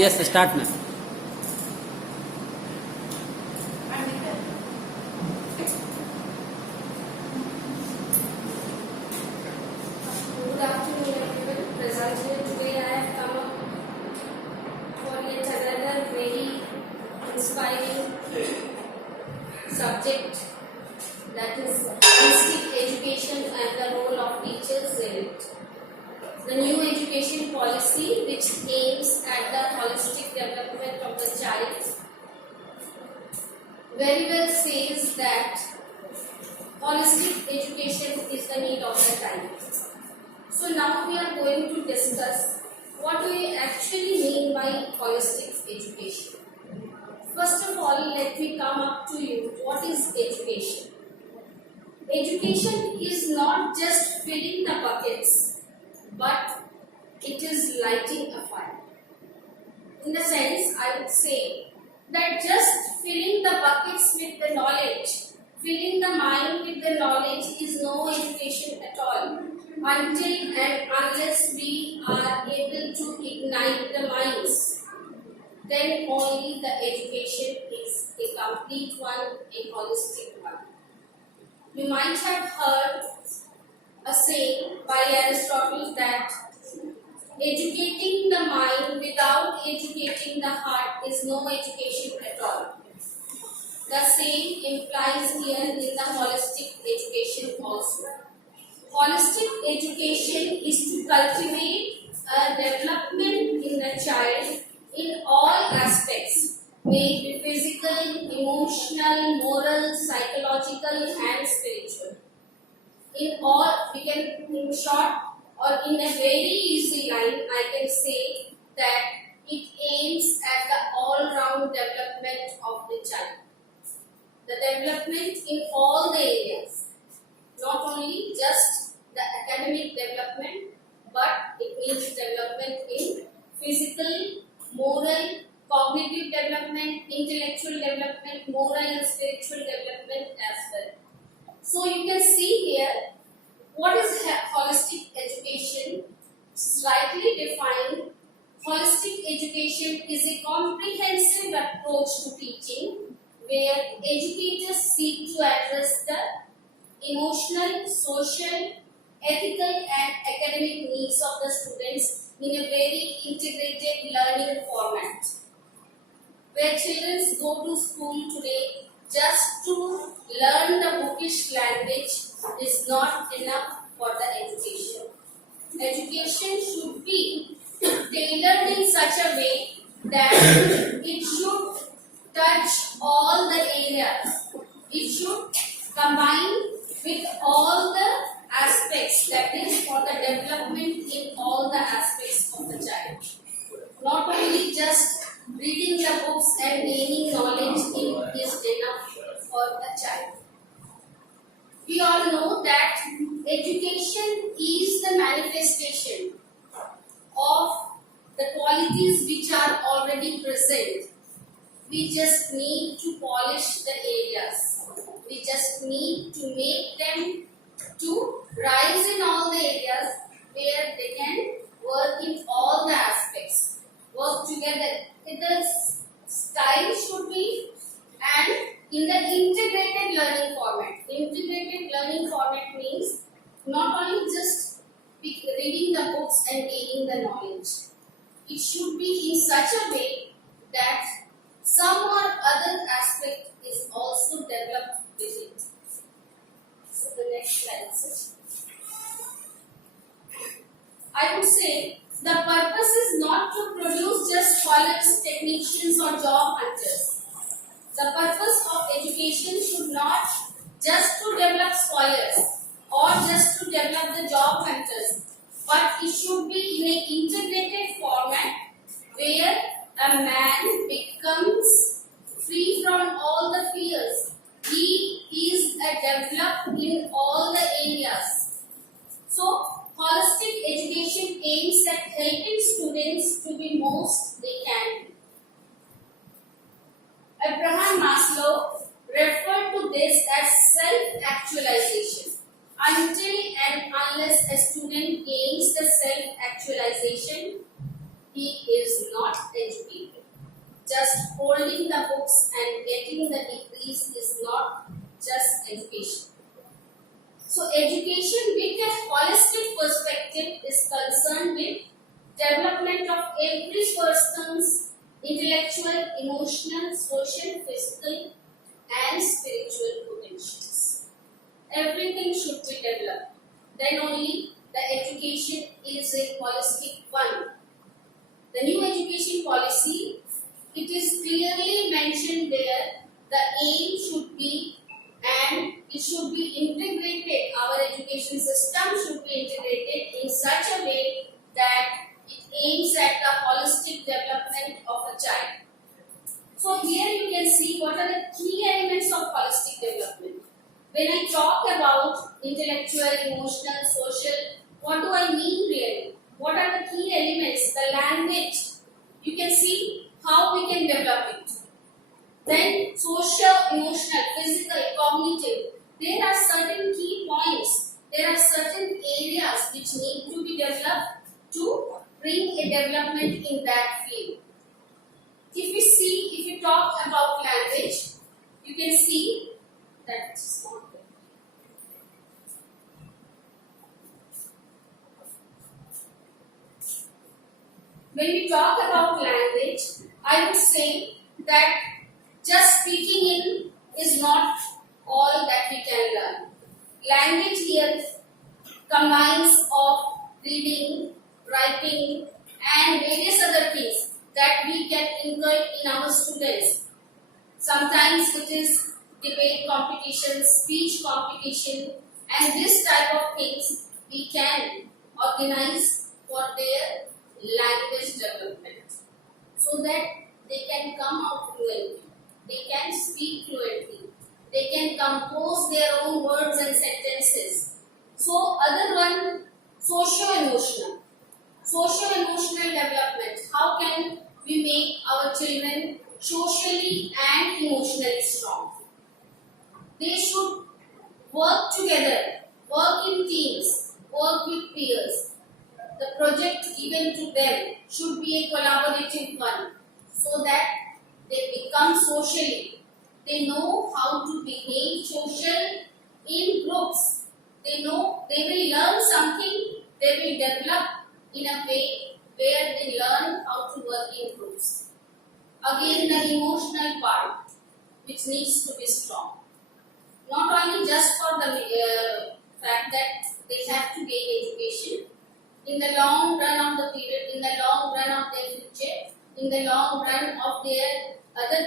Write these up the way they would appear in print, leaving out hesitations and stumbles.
Yes, start now. Good afternoon, everyone. Present here today, I have come up for yet another very inspiring subject, that is holistic education and the role of teachers in it. The new education policy, which aims at the holistic development of the child, very well says that holistic education is the need of the time. So now we are going to discuss what do we actually mean by holistic education. First of all, let me come up to you. What is education? Education is not just filling the buckets, but it is lighting a fire. In the sense, I would say that just filling the buckets with the knowledge, filling the mind with the knowledge is no education at all, until and unless we are able to ignite the minds. Then only the education is a complete one, a holistic one. You might have heard a saying by Aristotle that educating the mind without educating the heart is no education at all. The same implies here in the holistic education also. Holistic education is to cultivate a development in the child in all aspects, be it physical, emotional, moral, psychological and spiritual. In all, we can, in short or in a very easy line, I can say that it aims at the all-round development of the child. The development in all the areas, not only just the academic development, but it means development in physical, moral, cognitive development, intellectual development, moral and spiritual development as well. So you can see here, what is holistic education? Slightly defined, holistic education is a comprehensive approach to teaching where educators seek to address the emotional, social, ethical and academic needs of the students in a very integrated learning format. Where children go to school today just to learn the bookish language is not enough for the education. Education should be tailored in such a way that it should touch all the areas. It should combine with all the aspects, that is for the development in all the aspects of the child. Not only just reading the books and gaining knowledge is enough for the child. We all know that education is the manifestation of the qualities which are already present. We just need to polish the areas. We just need to make them to rise in all the areas where they can work in all the aspects, work together. The style should be and in the integrated learning format. Integrated learning format means not only just reading the books and gaining the knowledge. It should be in such a way that some or other aspect is also developed with it. So the next slide. I would say the purpose is not to produce just scholars, technicians or job hunters. The purpose of education should not just to develop scholars or just to develop the job hunters, but it should be in an integrated format where a man becomes free from all the fears. He is developed in all the areas. So, holistic education aims at helping students to be most they can be. Abraham Maslow referred to this as self-actualization. Until and unless a student gains the self-actualization, he is not educated. Just holding the books and getting the degrees is not just education. So education with a holistic perspective is concerned with development of every person's intellectual, emotional, social, physical and spiritual potentials. Everything should be developed. Then only the education is a holistic one. The new education policy, it is clearly mentioned there, the aim should be, and it should be integrated, our education system should be integrated in such a way that it aims at the holistic development of a child. So here you can see what are the key elements of holistic development. When I talk about intellectual, emotional, social, what do I mean really? What are the key elements? The language, you can see how we can develop it. Then social, emotional, physical, cognitive, there are certain key points. There are certain areas which need to be developed to bring a development in that field. If we talk about language, you can see that it's not there. When we talk about language, I would say that just speaking in is not all that we can learn. Language here combines of reading, writing and various other things that we get incurred in our students. Sometimes it is debate competition, speech competition and this type of things we can organize for their language development so that they can come out fluently, they can speak fluently, they can compose their own words and sentences. So other one, socio-emotional. Socio-emotional development. How can we make our children socially and emotionally strong? They should work together, work in teams, work with peers. The project given to them should be a collaborative one so that they become socially. They know how to behave social in groups. They know they will learn something, they will develop in a way where they learn how to work in groups. Again, the emotional part which needs to be strong. Not only just for the fact that they have to gain education, in the long run of the period, in the long run of their future, in the long run of their other,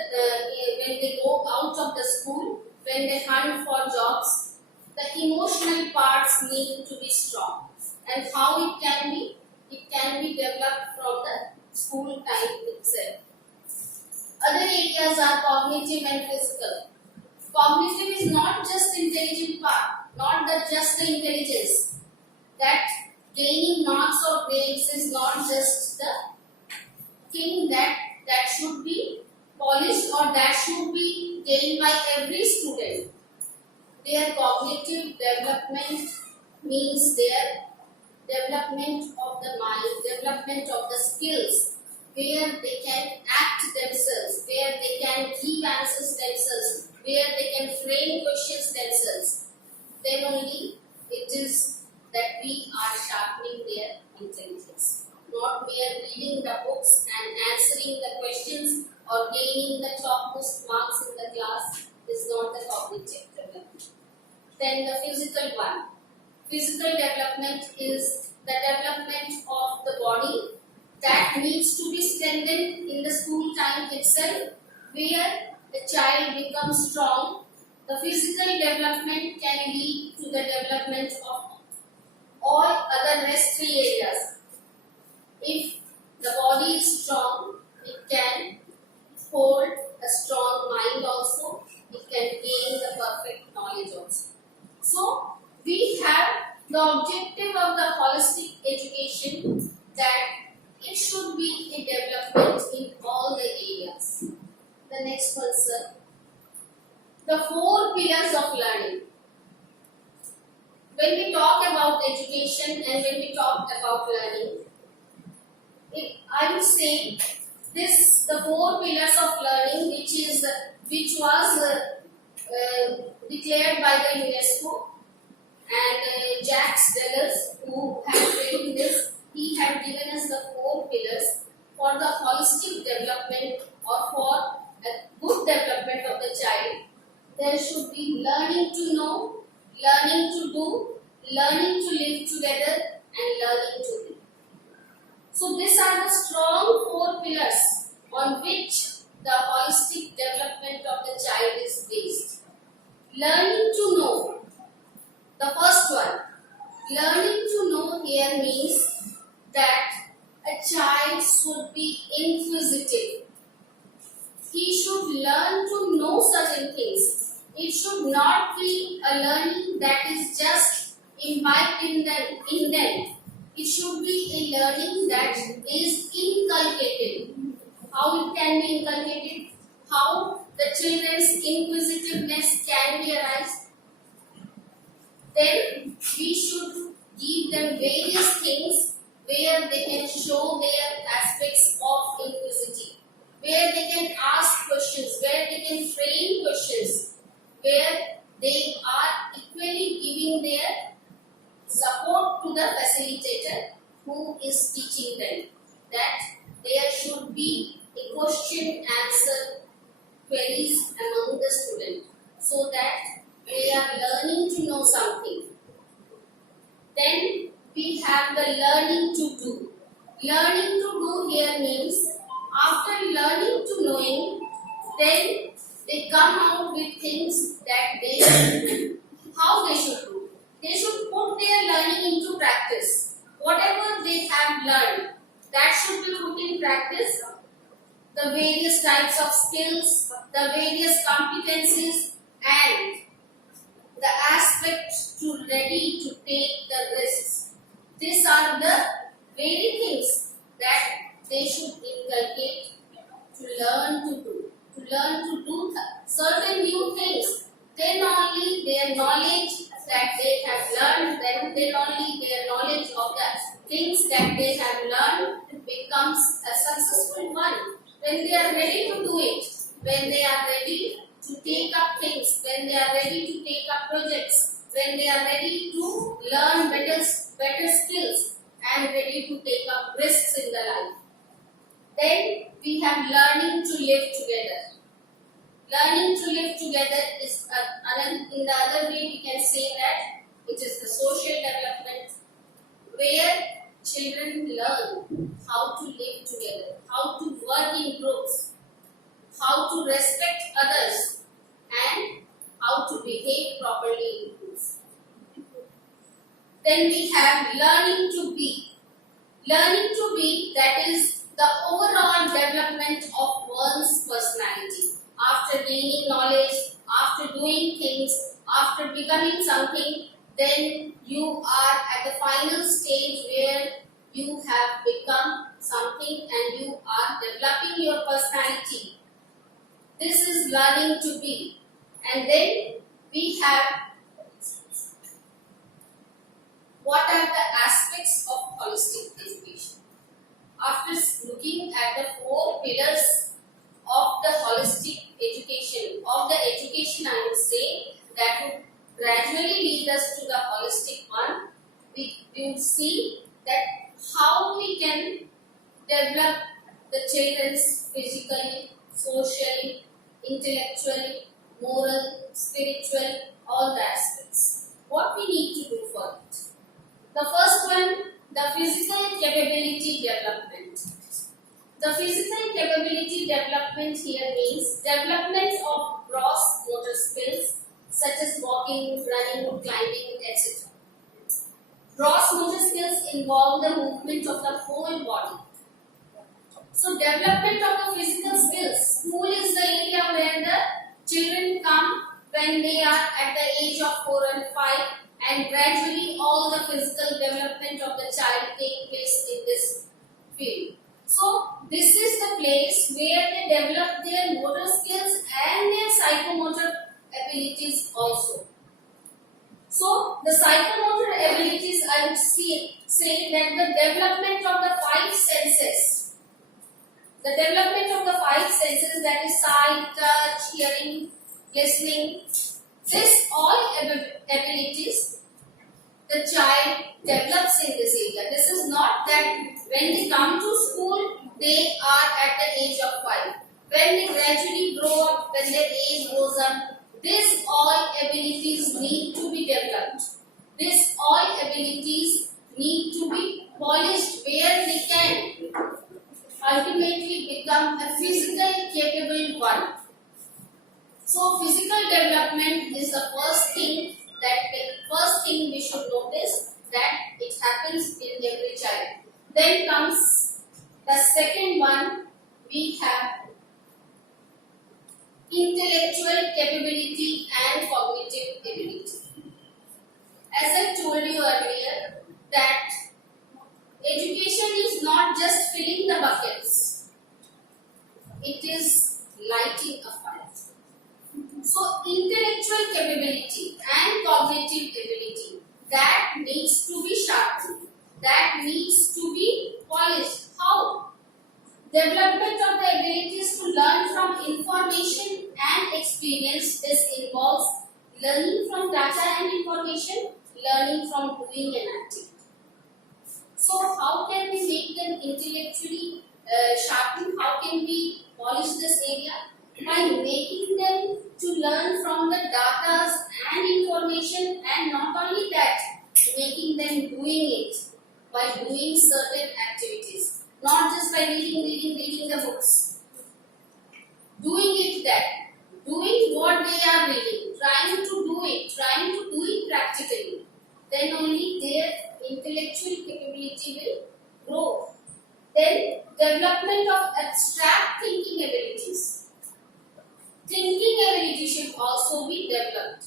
when they go out of the school, when they hunt for jobs, the emotional parts need to be strong. And how it can be? It can be developed from the school time itself. Other areas are cognitive and physical. Cognitive is not just intelligent part, not just the intelligence. That gaining marks or grades is not just the thing that should be polished or that should be gained by every student. Their cognitive development means their development of the mind, development of the skills, where they can act themselves, where they can give answers themselves, where they can frame questions themselves. Then only it is that we are sharpening their intelligence. Not mere reading the books and answering the questions or gaining the topmost marks in the class is not the cognitive development. Then the physical one. Physical development is the development of the body that needs to be strengthened in the school time itself, where the child becomes strong. The physical development can lead to the development of all other rest 3 areas. If the body is strong, it can hold a strong mind also. It can gain the perfect knowledge also. So, we have the objective of the holistic education that it should be a development in all the areas. The next one, sir. The 4 pillars of learning. When we talk about education and when we talk about learning, I would say this the four pillars of learning, which was declared by the UNESCO, and Jacques Delors, who had framed this, he had given us the four pillars for the holistic development or for a good development of the child. There should be learning to know, learning to do, learning to live together, and learning to live. So these are the strong four pillars on which the holistic development of the child is based. Learning to know. The first one, learning to know here means that a child should be inquisitive. He should learn to know certain things. It should not be a learning that is just imbibed in them. It should be a learning that is inculcated. How it can be inculcated? How the children's inquisitiveness can be arised? Then we should give them various things where they can show their aspects of inquisitivity, where they can ask questions, where they can frame questions, where they are equally giving their support to the facilitator who is teaching them. That there should be a question answer queries among the student so that they are learning to know something. Then we have the learning to do. Learning to do here means after learning to knowing, then they come out with things that they should do. How they should do? They should put their learning into practice. Whatever they have learned, that should be put in practice. The various types of skills, the various competencies, and the aspect to ready to take the risks. These are the very things that they should inculcate to learn to do. To learn to do certain new things. Then only their knowledge that they have learned, then only their knowledge of the things that they have learned becomes a successful one. When they are ready to do it, when they are ready to take up things, when they are ready to take up projects, when they are ready to learn better skills and ready to take up risks in their life. Then we have learning to live together. Learning to live together is in the other way we can say that it is the social development where children learn how to live together, how to work in groups, how to respect others, and how to behave properly in groups. Then we have learning to be. Learning to be, that is the overall development of one's personality. After gaining knowledge, after doing things, after becoming something, then you are at the final stage where you have become something and you are developing your personality. This is learning to be. And then we have what are the aspects of holistic education. After looking at the four pillars of the holistic education, I would say that would gradually lead us to the holistic one. We will see that how we can develop the children's physically, socially, intellectually, moral, spiritual, all the aspects. What we need to do for it. The first one, the physical capability development. The physical capability development here means development of gross motor skills such as walking, running, climbing, etc. Gross motor skills involve the movement of the whole body. So development of the physical skills. School is the area where the children come when they are at the age of 4 and 5, and gradually all the physical development of the child take place in this field. So this is the place where they develop their motor skills and their psychomotor abilities also. So the psychomotor abilities, I would say say that the development of the five senses, that is sight, touch, hearing, listening, this all abilities the child develops in this area. This is not that when they come to school, they are at the age of 5. When they gradually grow up, when their age grows up, these all abilities need to be developed. These all abilities need to be polished where they can ultimately become a physically capable one. So physical development is the first thing we should notice, that it happens in every child. Then comes the second one, we have intellectual capability and cognitive ability. As I told you earlier, that education is not just filling the buckets, it is lighting a fire. So intellectual capability and cognitive ability, that needs to be sharpened, that needs to be polished. How? Development of the abilities to learn from information and experience. This involves learning from data and information, learning from doing and acting. So how can we make them intellectually sharpened? How can we polish this area? By making them to learn from the data and information, and not only that, making them doing it by doing certain activities, not just by reading the books. Doing what they are reading, trying to do it practically. Then only their intellectual capability will grow. Then development of abstract thinking abilities. Thinking ability should also be developed.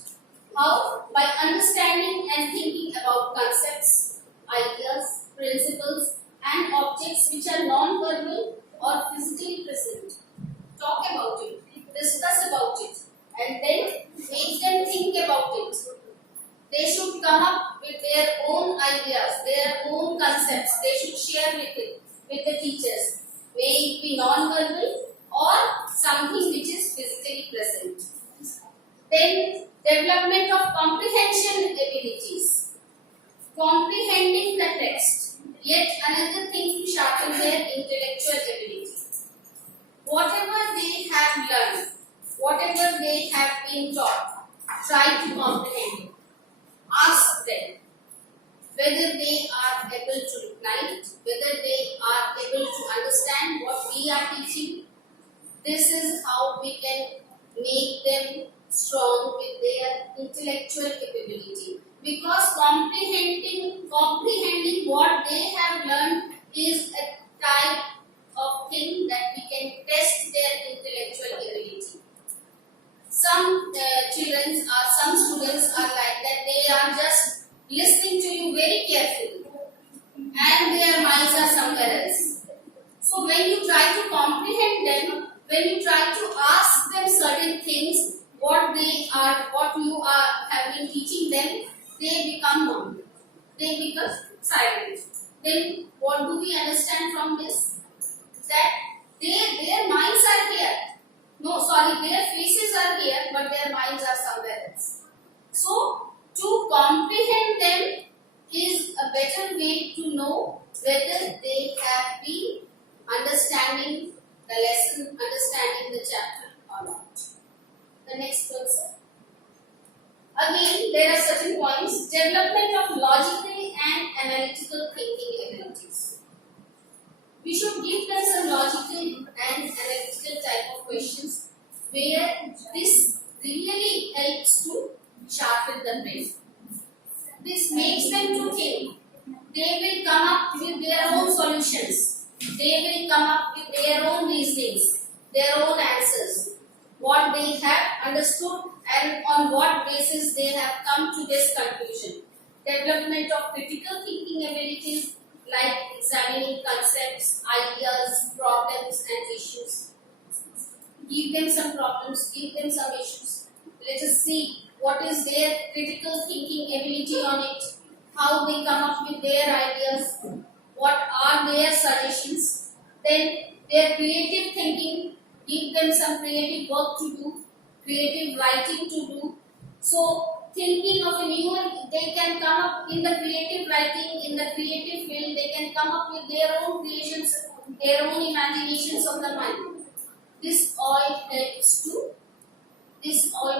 How? By understanding and thinking about concepts, ideas, principles, and objects which are non-verbal or physically present. Talk about it, discuss about it, and then make them think about it. They should come up with their own ideas, their own concepts. They should share with the teachers. May it be non-verbal or something which is physically present. Then development of comprehension abilities. Comprehending the text. Yet another thing to sharpen their intellectual ability. Whatever they have learned, whatever they have been taught, try to comprehend it. Ask them whether they are able to reply it, whether they are able to understand what we are teaching. This is how we can make them strong with their intellectual capability. Because comprehending what they have learned is a type of thing that we can test their intellectual ability. Some students are like that. They are just listening to you very carefully, and their minds are somewhere else. So when you try to comprehend them, when you try to ask them certain things, what you have been teaching them, they become numb. They become silent. Then what do we understand from this? That their minds are here. Their faces are here, but their minds are somewhere else. So to comprehend them is a better way to know whether they have been understanding the lesson, understanding the chapter or not. The next one, sir. Again, there are certain points. Development of logical and analytical thinking abilities. We should give them some logical and analytical type of questions where this really helps to sharpen the brain. This makes them to think. They will come up with their own solutions. They will come up with their own reasonings, their own answers, what they have understood and on what basis they have come to this conclusion. Development of critical thinking abilities like examining concepts, ideas, problems and issues. Give them some problems, give them some issues. Let us see what is their critical thinking ability on it. how they come up with their ideas, what are their suggestions. Then their creative thinking, give them some creative work to do, creative writing to do. So thinking of a new, they can come up in the creative writing, in the creative field, they can come up with their own creations, their own imaginations of the mind. This all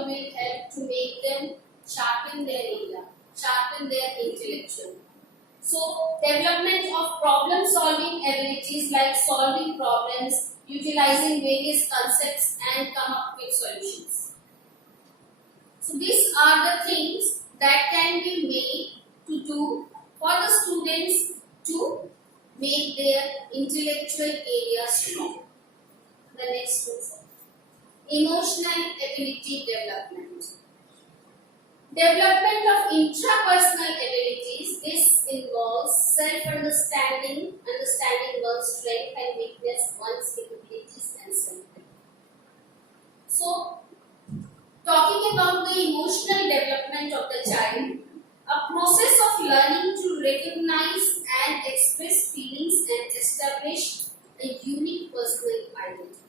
will help to make them sharpen their area, sharpen their intellectual. So development of problem solving abilities like solving problems, utilizing various concepts and come up with solutions. So these are the things that can be made to do for the students to make their intellectual area strong. The next one. Emotional ability development. Development of intrapersonal abilities. This involves self-understanding, understanding one's strength and weakness, one's capabilities and self-help. So, talking about the emotional development of the child, a process of learning to recognize and express feelings and establish a unique personal identity.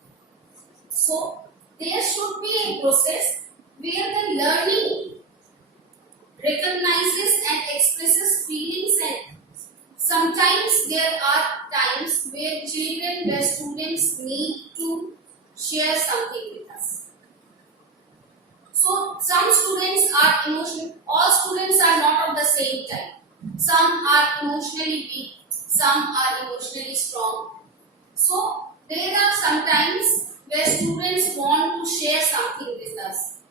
So, there should be a process where the learning recognizes and expresses feelings, and sometimes there are times where children, where students need to share something with us. So some students are emotional, all students are not of the same type. Some are emotionally weak, some are emotionally strong. So there are sometimes where students want to share something with us.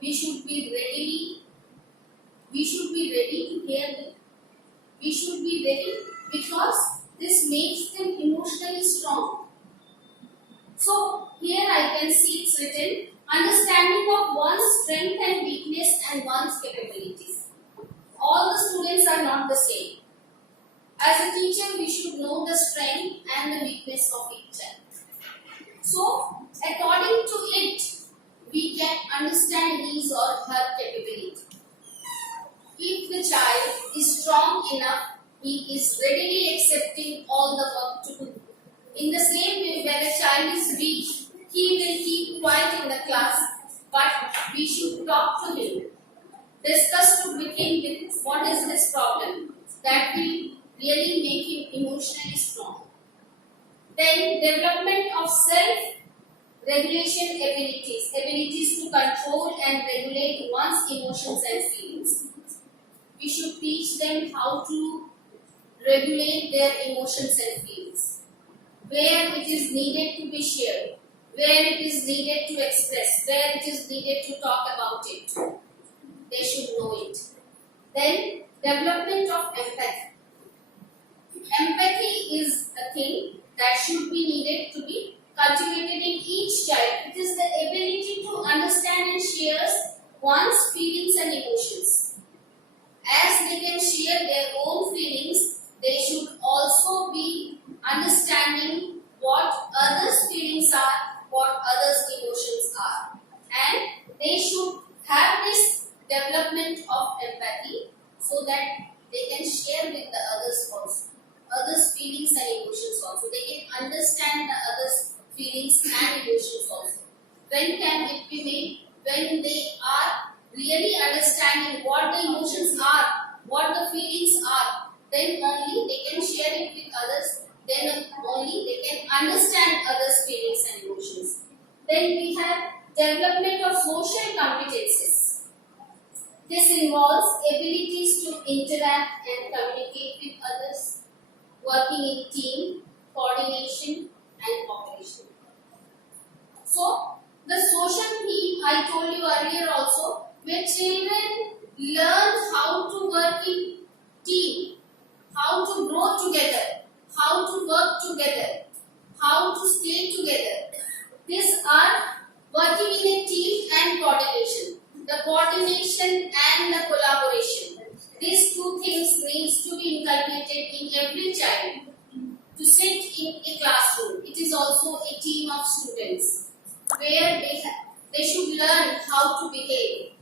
We should be ready to hear them. We should be ready because this makes them emotionally strong. So here I can see it's written, understanding of one's strength and weakness and one's capabilities. All the students are not the same. As a teacher, we should know the strength and the weakness of each child. So, according to it, we can understand his or her capability. If the child is strong enough, he is readily accepting all the work to do. In the same way, when a child is weak, he will keep quiet in the class, but we should talk to him. Discuss with him with what is his problem. That will really make him emotionally strong. Then development of self-regulation abilities to control and regulate one's emotions and feelings. We should teach them how to regulate their emotions and feelings. Where it is needed to be shared, where it is needed to express, where it is needed to talk about it. They should know it. Then development of empathy. Empathy is a thing that should be needed to be cultivated in each child. It is the ability to understand and share one's feelings and emotions. As they can share their own feelings, they should also be understanding what others' feelings are, what others' emotions are. And they should have this development of empathy so that they can share with the others also. Others' feelings and emotions also. They can understand the others' feelings and emotions also. When can it be made? When they are really understanding what the emotions are, what the feelings are, then only they can share it with others, then only they can understand others' feelings and emotions. Then we have development of social competencies. This involves abilities to interact and communicate with others, working in team, coordination and cooperation. So, the social theme I told you earlier also, where children learn how to work in team, how to grow together, how to work together, how to stay together. These are working in a team and coordination. The coordination and the collaboration. These two things needs to be inculcated in every child. To sit in a classroom, it is also a team of students where they should learn how to behave.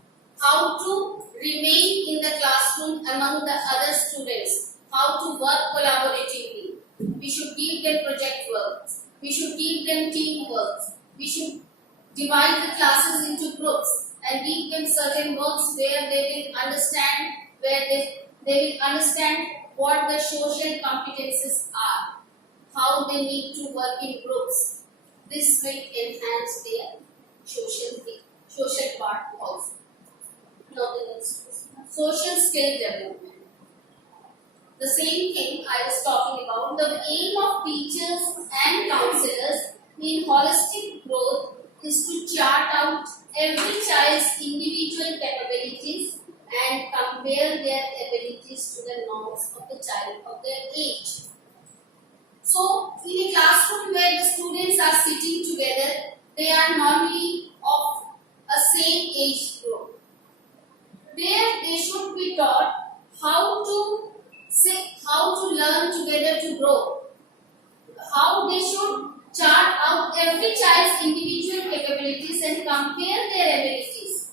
how to remain in the classroom among the other students, how to work collaboratively. We should give them project work. We should give them teamwork. We should divide the classes into groups and give them certain works where they will understand, they will understand what the social competences are, how they need to work in groups. This will enhance their social part also. Now the next one. Social skill development. The same thing I was talking about. The aim of teachers and counselors in holistic growth is to chart out every child's individual capabilities and compare their abilities to the norms of the child of their age. So, in a classroom where the students are sitting together, they are normally of a same age group. There they should be taught how to learn together to grow. How they should chart out every child's individual capabilities and compare their abilities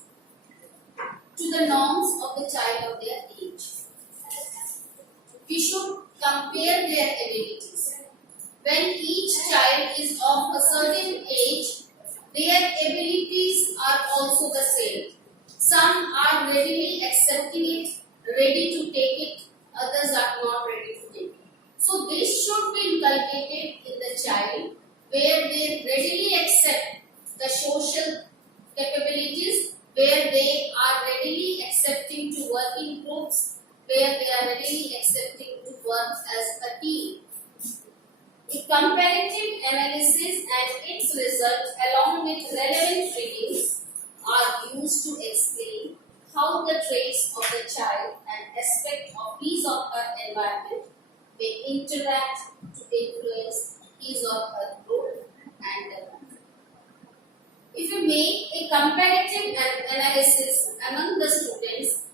to the norms of the child of their age. We should compare their abilities. When each child is of a certain age, their abilities are also the same. Some are readily accepting it, ready to take it, others are not ready to take it. So this should be inculcated in the child where they readily accept the social capabilities, where they are readily accepting to work in groups, where they are readily accepting to work as a team. A comparative analysis and its results along with relevant readings are used to explain how the traits of the child and aspect of his or her environment may interact to influence his or her growth and development. If you make a comparative analysis among the students,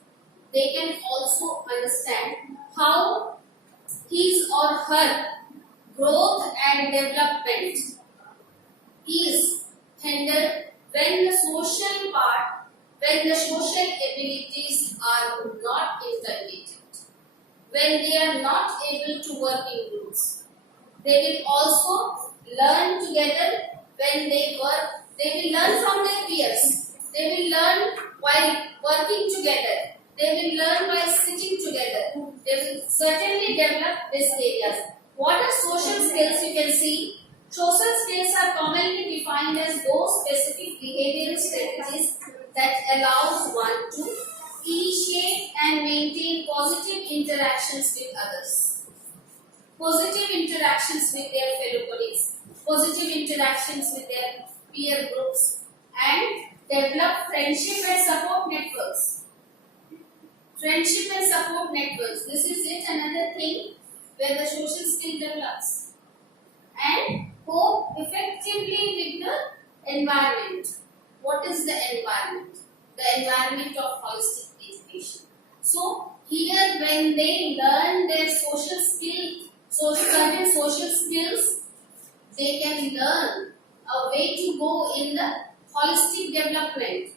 they can also understand how his or her growth and development is hindered when the social abilities are not inculcated, when they are not able to work in groups. They will also learn together when they work. They will learn from their peers. They will learn while working together. They will learn while sitting together. They will certainly develop these areas. What are social skills? You can see social skills are commonly defined as those specific behavioral strategies that allows one to initiate and maintain positive interactions with others, positive interactions with their fellow colleagues, positive interactions with their peer groups, and develop friendship and support networks. Friendship and support networks. This is it, another thing where the social skill develops. And cope effectively with the environment. What is the environment? The environment of holistic education. So here when they learn their social skills, certain social skills, they can learn a way to go in the holistic development.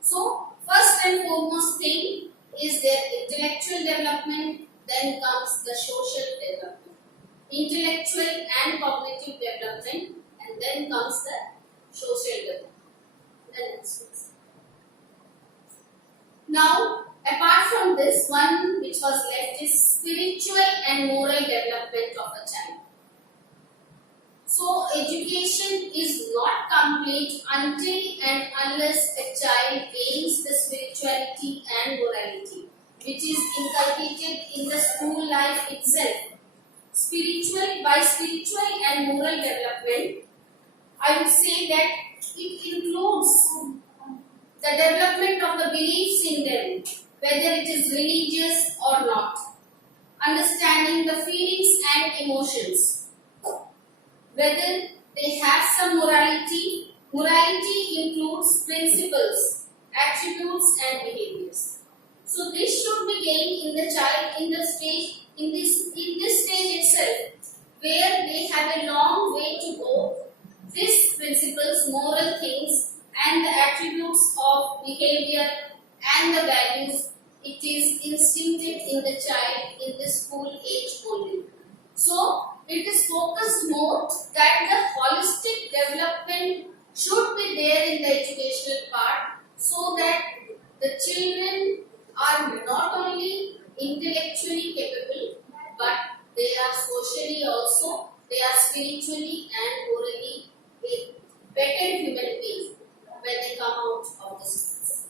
So first and foremost thing is their intellectual development, then comes the social development. Intellectual and cognitive development, and then comes the social development. Now, apart from this, one which was left is spiritual and moral development of a child. So, education is not complete until and unless a child gains the spirituality and morality, which is inculcated in the school life itself. By spiritual and moral development, I would say that it includes the development of the beliefs in them, whether it is religious or not, understanding the feelings and emotions, whether they have some morality. Morality includes principles, attributes and behaviors. So this should be gained in the child in this stage itself, where they have a long way to go. These principles, moral things and the attributes of behavior and the values, it is instincted in the child in the school age only. So, it is focused more that the holistic development should be there in the educational part, so that the children are not only intellectually capable, but they are socially also, they are spiritually and morally a better human being when they come out of the schools.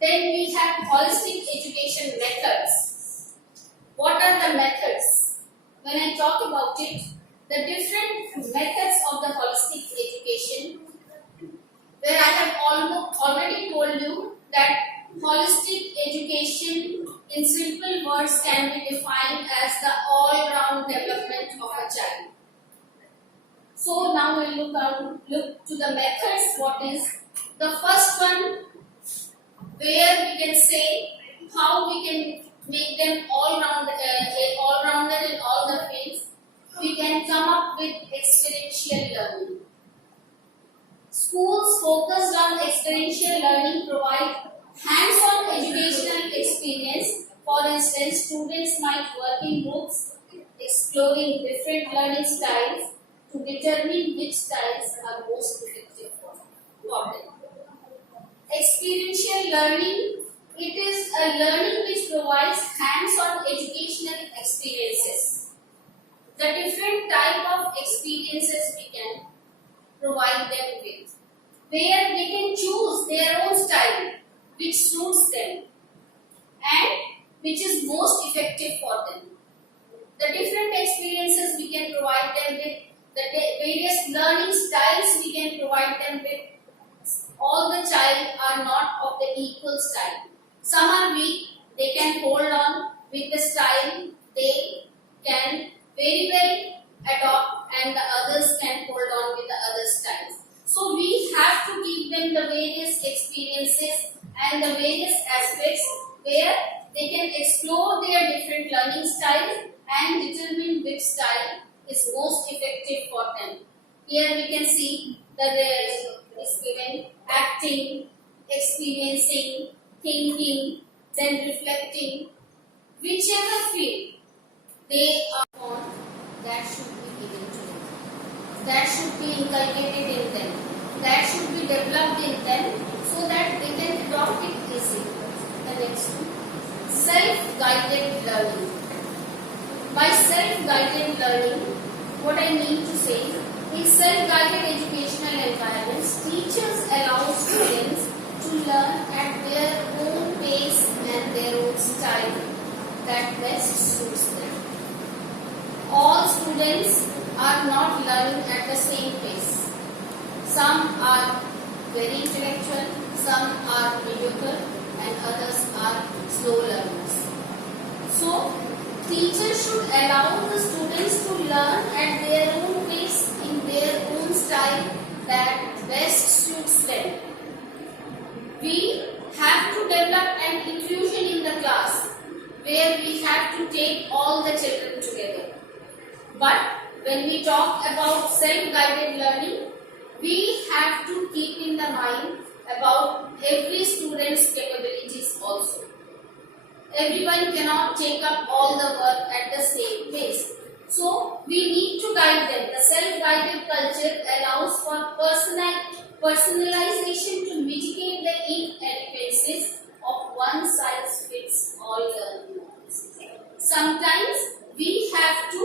Then we have holistic education methods. What are the methods? When I talk about it, the different methods of the holistic education, where I have already told you that holistic education in simple words can be defined as the all-round development of a child. So now we look to the methods. What is the first one, where we can say how we can make them all-rounder in all the fields. We can come up with experiential learning. Schools focused on experiential learning provide hands-on educational experience. For instance, students might work in groups, exploring different learning styles to determine which styles are most effective for them. Experiential learning, it is a learning which provides hands-on educational experiences. The different type of experiences we can provide them with, where they can choose their own style which suits them and which is most effective for them. The different experiences we can provide them with, the various learning styles we can provide them with. All the child are not of the equal style. Some are weak, they can hold on with the style they can very well adopt, and the others can hold on with the other styles. So we have to give them the various experiences and the various aspects where they can explore their different learning styles and determine which style is most effective for them. Here we can see that there is given acting, experiencing, thinking, then reflecting. Whichever field they are on, that should be given to them. That should be inculcated in them. That should be developed in them so that they can adopt it easily. The next one, self-guided learning. By self-guided learning, what I mean to say is self-guided educational environments, teachers allow students to learn at their own pace and their own style that best suits them. All students are not learning at the same pace. Some are very intellectual, some are mediocre, and others are slow learners. So, teachers should allow the students to learn at their own pace, in their own style that best suits them. We have to develop an inclusion in the class where we have to take all the children together. But when we talk about self-guided learning, we have to keep in the mind about every student's capabilities also. Everyone cannot take up all the work at the same pace. So, we need to guide them. The self-guided culture allows for personalization to mitigate the inadequacies of one-size-fits-all learning models. Sometimes, we have to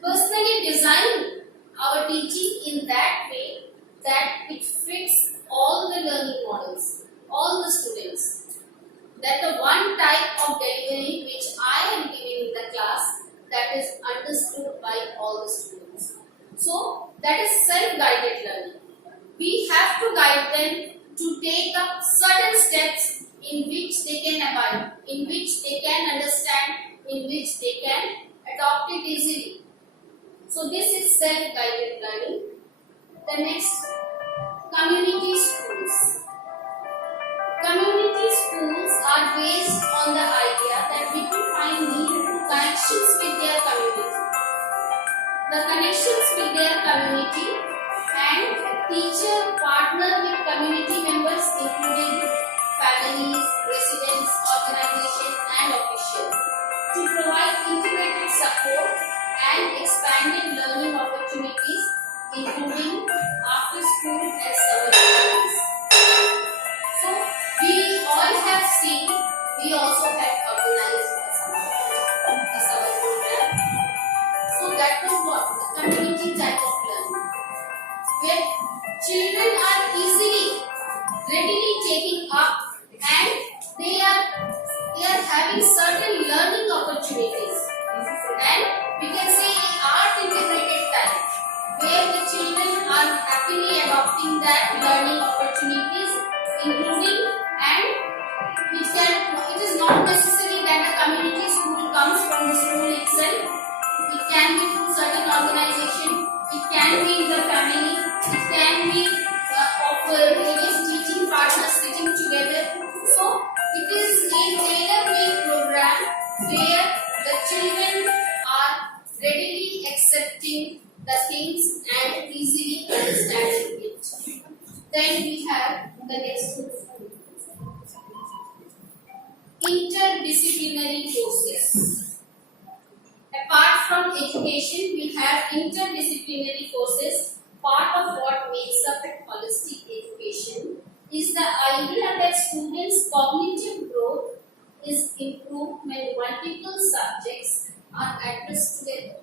personally design our teaching in that way that it fits all the learning models, all the students. That the one type of delivery which I am giving in the class, that is understood by all the students. So, that is self-guided learning. We have to guide them to take up certain steps in which they can abide, in which they can understand, in which they can adopt it easily. So, this is self-guided learning. The next, community schools. Community schools are based on the idea that people find meaningful connections with their community. The connections with their community and teacher partner with community members including families, residents, organizations and officials to provide integrated support and expanded learning opportunities including after school and summer activities. So we all have seen, we also have organized a summer program. So that was what? The community type of learning, where children are readily taking up and they are having certain learning opportunities, and we can say art integrated type, where the children are happily adopting that learning opportunities including, and it is not necessary that the community school comes from the school itself. It can be through certain organization, it can be in the family, it can be of various teaching partners sitting together. So it is a tailor-made program where the children are readily accepting the things and easily understanding it. Then we have the next one. Interdisciplinary courses. Apart from education, we have interdisciplinary courses. Part of what makes up a holistic education is the idea that students' cognitive growth is improved when multiple subjects are addressed together.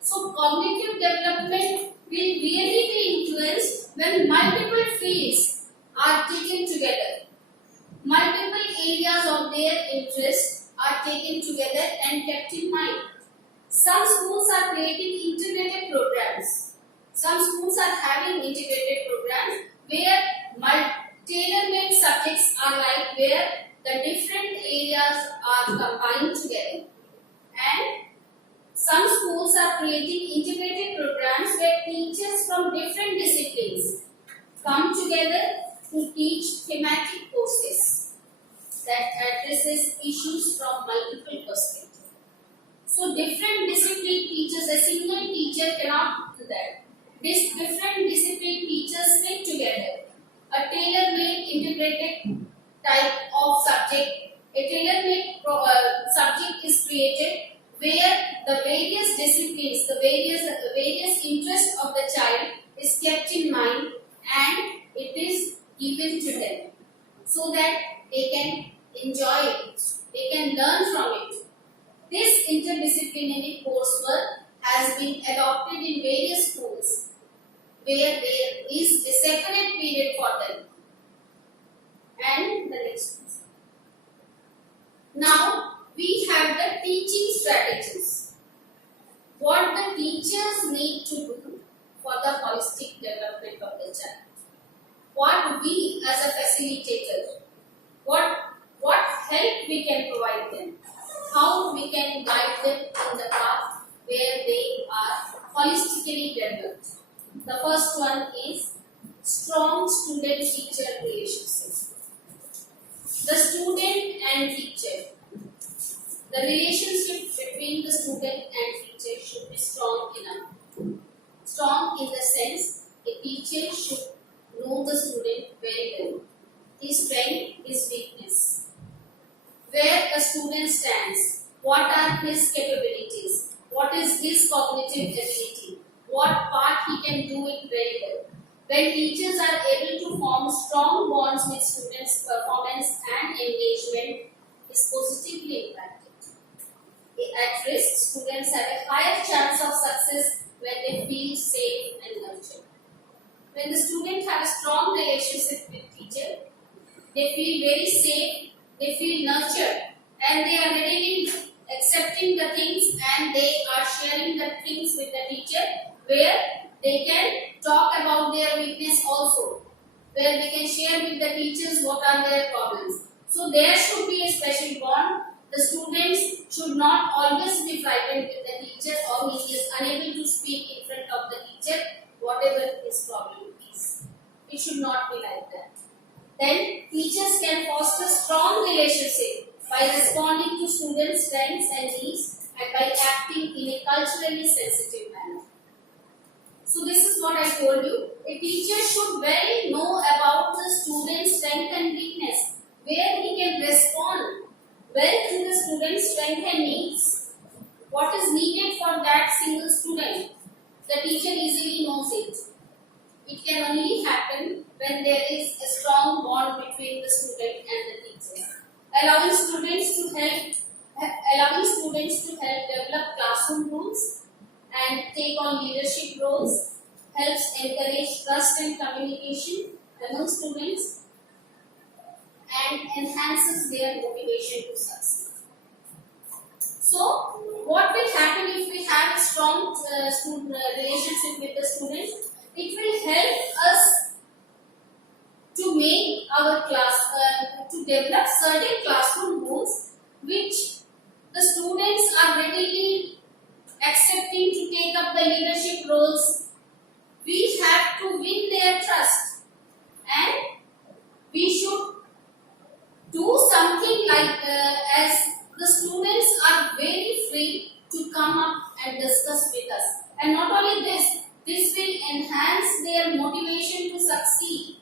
So, cognitive development will really be influenced when multiple fields are taken together. Multiple areas of their interest are taken together and kept in mind. Some schools are creating integrated programs. Some schools are having integrated programs where tailor-made subjects are like where the different areas are combined together. And some schools are creating integrated programs where teachers from different disciplines come together to teach thematic courses that addresses issues from multiple perspectives. So different discipline teachers, a single teacher cannot do that. These different discipline teachers sit together. A tailor-made integrated type of subject, a tailor-made subject is created where the various disciplines, the various interests of the child is kept in mind and it is given to them so that they can enjoy it, they can learn from it. This interdisciplinary coursework has been adopted in various schools where there is a separate period for them. And the next one. Now we have the teaching strategies. What the teachers need to do for the holistic development of the child. What we as a facilitator, what help we can provide them, how we can guide them in the path where they are holistically developed. The first one is strong student-teacher relationship. The student and teacher, the relationship between the student and teacher should be strong enough. Strong in the sense a teacher should know the student very well, his strength, his weakness, where a student stands, what are his capabilities, what is his cognitive ability, what part he can do it very well. When teachers are able to form strong bonds with students, performance and engagement is positively impacted. At risk, students have a higher chance of success when they feel safe and nurtured. When the student has a strong relationship with teacher, they feel very safe, they feel nurtured, and they are readily accepting the things and they are sharing the things with the teacher where they can talk about their weakness also, where they can share with the teachers what are their problems. So there should be a special bond. The students should not always be frightened with the teacher or he is unable to speak in front of the teacher whatever his problem is. It should not be like that. Then teachers can foster strong relationship by responding to students' strengths and needs and by acting in a culturally sensitive manner. So this is what I told you. A teacher should well know about the student's strength and weakness, where he can respond well to the student's strength and needs. What is needed for that single student? The teacher easily knows it. It can only happen when there is a strong bond between the student and the teacher. Allowing students to help develop classroom rules and take on leadership roles helps encourage trust and communication among students and enhances their motivation to succeed. So, what will happen if we have a strong relationship with the students? It will help us to make our to develop certain classroom rules which the students are readily accepting to take up the leadership roles. We have to win their trust and we should do something like as the students are very free to come up and discuss with us. And not only this will enhance their motivation to succeed.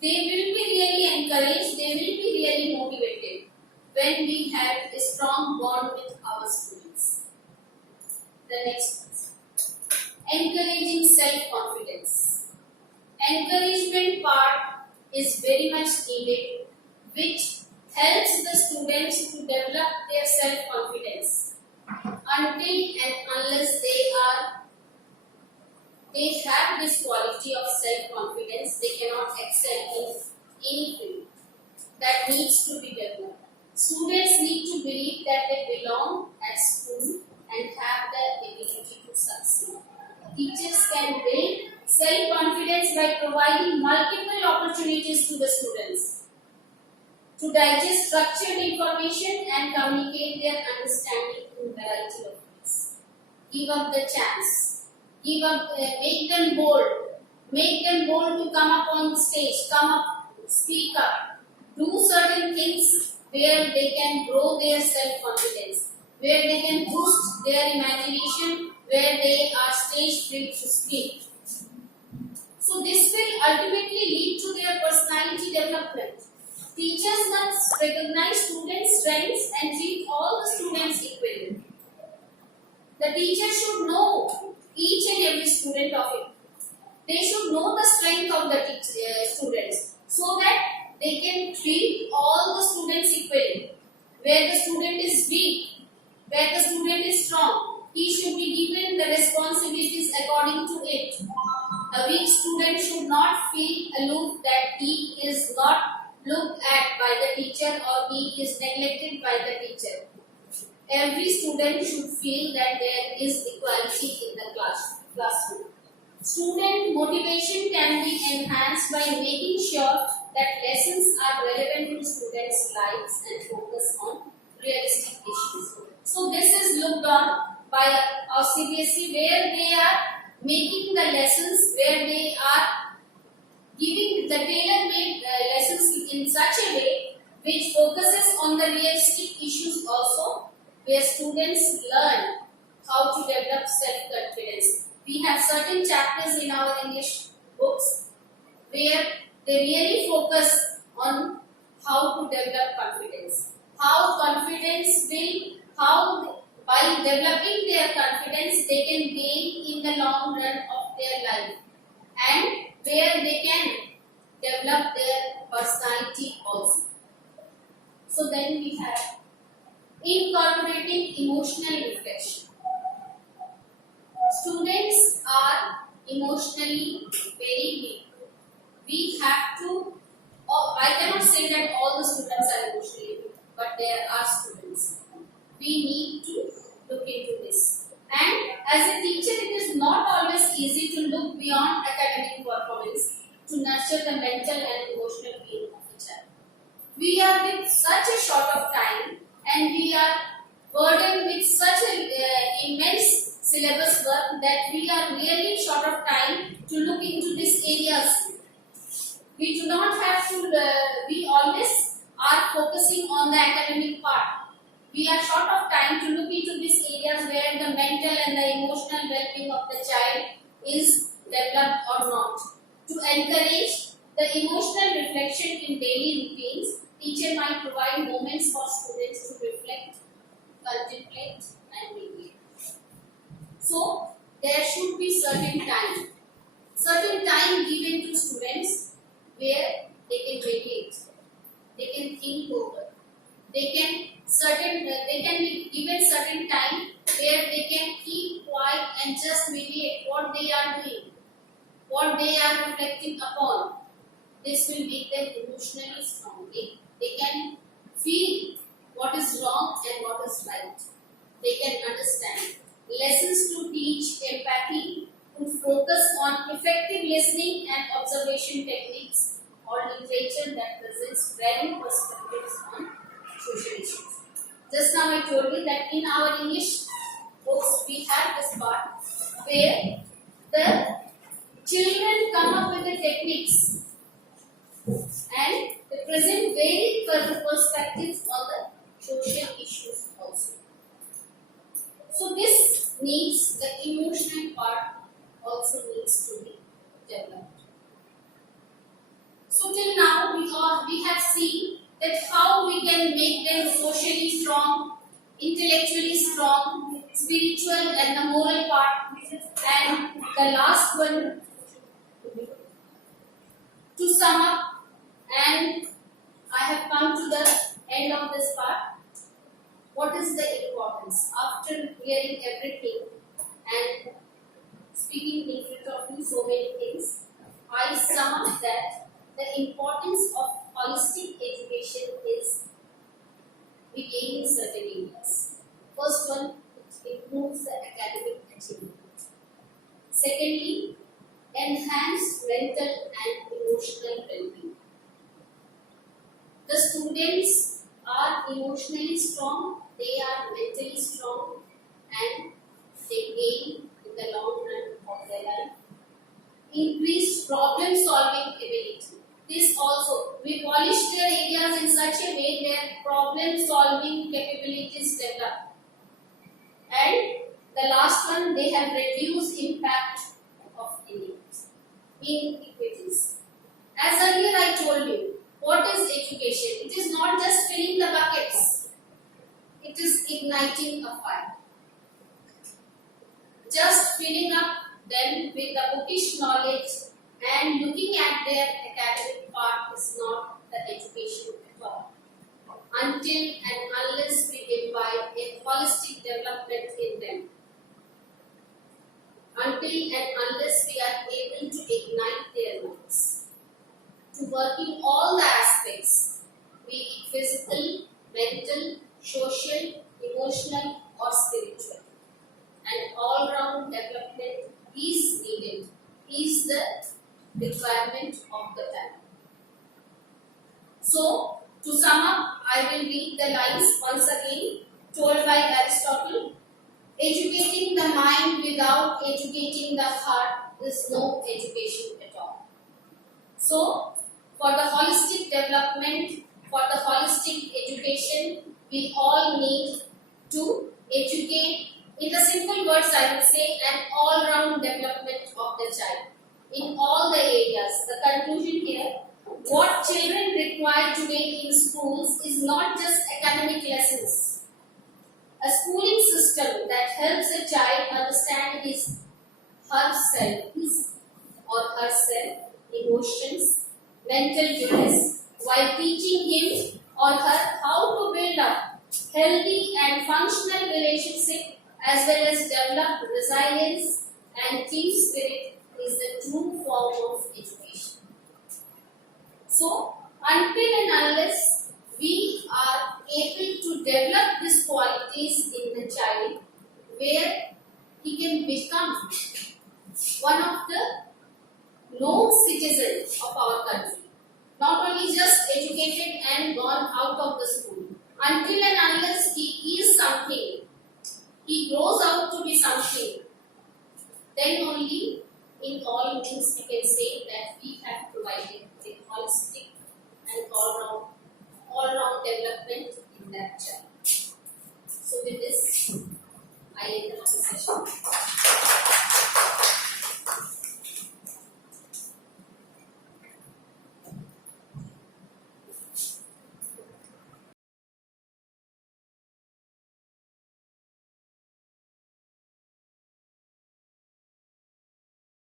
They will be really encouraged, they will be really motivated when we have a strong bond with our students. The next one. Encouraging self-confidence. Encouragement part is very much needed, which helps the students to develop their self-confidence. Until and unless they have this quality of self-confidence, they cannot excel in anything that needs to be developed. Students need to believe that they belong at school and have the ability to succeed. Teachers can build self-confidence by providing multiple opportunities to the students to digest structured information and communicate their understanding in variety of ways. Give up the chance. Make them bold. Make them bold to come up on stage, come up, speak up. Do certain things where they can grow their self-confidence, where they can boost their imagination, where they are stage free to speak. So this will ultimately lead to their personality development. Teachers must recognize students' strengths and treat all the students equally. The teacher should know each and every student of it. They should know the strength of the students so that they can treat all the students equally. Where the student is weak, where the student is strong, he should be given the responsibilities according to it. A weak student should not feel aloof that he is not looked at by the teacher or he is neglected by the teacher. Every student should feel that there is equality in the classroom. Student motivation can be enhanced by making sure that lessons are relevant to students' lives and focus on realistic issues. So this is looked on by our CBSE, where they are making the lessons, where they are giving the tailor-made lessons in such a way which focuses on the realistic issues also, where students learn how to develop self-confidence. We have certain chapters in our English books where they really focus on how to develop confidence. By developing their confidence, they can gain in the long run of their life, and where they can develop their personality also. So then we have incorporating emotional reflection. Students are emotionally very weak. We have to, I cannot say that all the students are emotionally weak, but there are students. We need to look into this. And as a teacher, it is not always easy to look beyond academic performance to nurture the mental and emotional being of a child. We are with such a short of time and we are burdened with such an immense syllabus work that we are really short of time to look into these areas. We do not have to, we always are focusing on the academic part. We are short of time to look into these areas where the mental and the emotional well-being of the child is developed or not. To encourage the emotional reflection in daily routines, teacher might provide moments for students to reflect, contemplate and meditate. So, there should be certain time given to students where they can meditate, they can think over, they can be given certain time where they can keep quiet and just meditate what they are doing, what they are reflecting upon. This will make them emotionally strong. They can feel what is wrong and what is right. They can understand. Lessons to teach empathy, to focus on effective listening and observation techniques, or literature that presents varied perspectives on social issues. Just now I told you that in our English books we have this part where the children come up with the techniques and they present varied perspectives on the social issues also. So this needs, the emotional part also needs to be developed. So till now we have seen that how we can make them socially strong, intellectually strong, spiritual and the moral part, and the last one to sum up, and I have come to the end of this part. What is the importance? After hearing everything and speaking in front of you so many things, I sum up that the importance of holistic education is we gain in certain areas. First one, it improves the academic achievement. Secondly, enhance mental and emotional well-being. The students are emotionally strong, they are mentally strong, and they gain in the long run of their life. Increased problem-solving ability. This also, we polish their areas in such a way their problem-solving capabilities develop. And the last one, they have reduced impact of inequities. As earlier I told you, what is education? It is not just filling the buckets. It is igniting a fire. Just filling up them with the bookish knowledge and looking at their academic part is not the education at all. Until and unless we imbibe a holistic development in them. Until and unless we are able to ignite their minds. To work in all the aspects, be it physical, mental, social, emotional or spiritual. And all-round development is needed, is the requirement of the time. So, to sum up, I will read the lines once again, told by Aristotle. Educating the mind without educating the heart is no education at all. So, for the holistic development, for the holistic education, we all need to educate. In the simple words, I would say an all-round development of the child in all the areas. The conclusion here, what children require today in schools is not just academic lessons. A schooling system that helps a child understand his or herself, emotions, mental duress, while teaching him or her how to build up healthy and functional relationship as well as develop resilience and team spirit is the true form of education. So, until and unless we are able to develop these qualities in the child, where he can become one of the known citizens of our country, not only just educated and gone out of the school, until and unless he is something, he grows out to be something, then only in all means we can say that we have provided a holistic